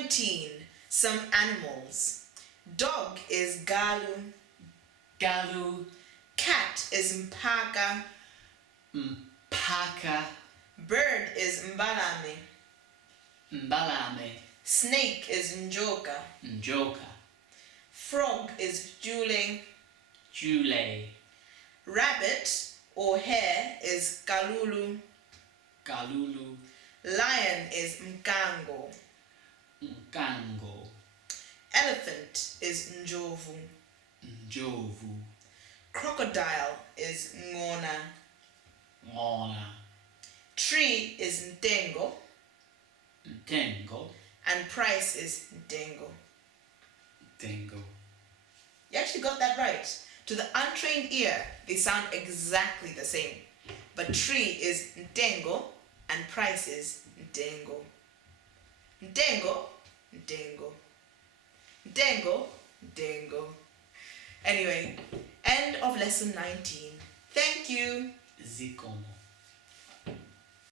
19. Some animals. Dog is galu. Galu. Cat is mphaka. Mphaka. Bird is mbalame. Mbalame. Snake is njoka. Njoka. Frog is chule. Chule. Rabbit or hare is kalulu. Kalulu. Lion is mkango. Mkango. Elephant is njobvu. Njobvu. Crocodile is Ngona. Tree is mtengo. Mtengo. And price is mtengo. Mtengo. You actually got that right. To the untrained ear, they sound exactly the same. But tree is mtengo and price is mtengo. Mtengo, mtengo. Mtengo, mtengo. Anyway, end of lesson 19. Thank you. Zikomo.